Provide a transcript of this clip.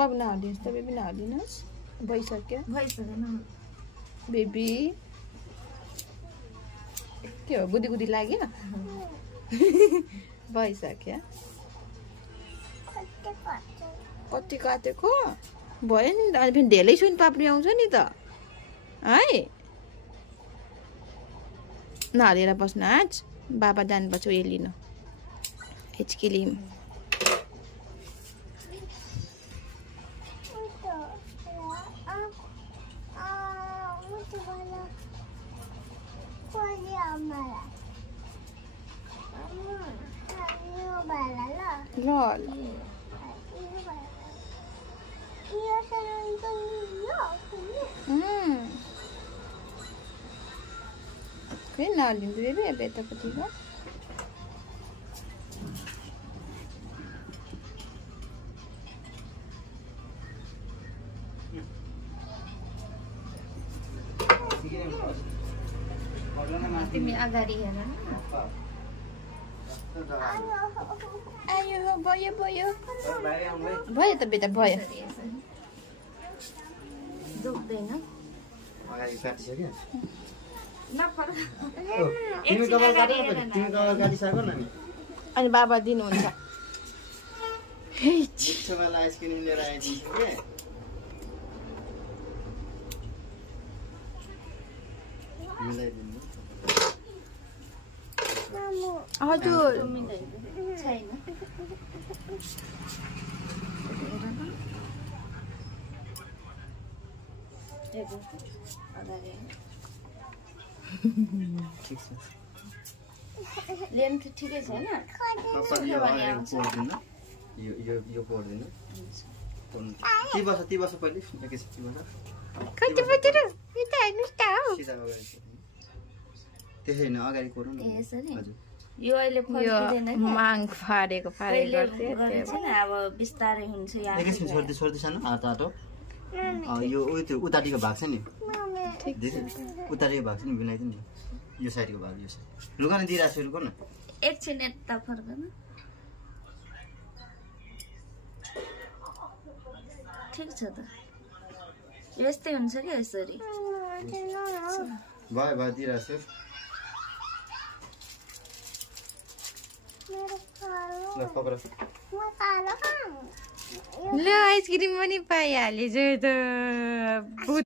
बाबु नहालिदिनुहोस् त बेबी नहालिदिनुहोस् भइसक्यो बेबी के हो गुदी गुदी लाग्यो भइसक्यो कति काटेको भयो नि अनि फेरि ढेलै सुन पाप्री आउँछ नि त है नहालेर बस्नु आज बाबा जानुपर्छ उयो लिनु आइसक्रिम ल खै नहालिदिनु बेबी अब यतापट्टिको तिमी अगाडि हेर न आयो भयो भयो भयो त बेटा भयो दुख्दैन अगाडि काटिसक्यो अनि बाबा दिनुहुन्छ आइसक्रिम लिएर आइदिन्छु के मिलाइदिनु हजुर छैन लेन्थ ठिकै छैन यो कोर्दिनु ती बस पहिले एकैछिन ती बस कति बजेर यता हेर्नुस् त हो सिधा अगाडि त्यसै हैन अगाडि कोर्नु न यसरी हजुर यो अहिले फर्किदैन यो माग फाडेको फाडे गर्थे छैन अब बिस्तारै हुन्छ यहाँ एकैछिन छोड्दै सानो आटो यो उयो त्यो उताटिको भाग छ नि उताटिको भाग छ नि मिलाइदिनु न यो साइडको भाग यो साइड लुगान दिइराछु रुको न एकछिन यता फर्कन ठिक छ त यस्तै हुन्छ कि यसरी भयो दिइराछु ल पक्र ल आइसक्रिम पनि पाइहालेछ त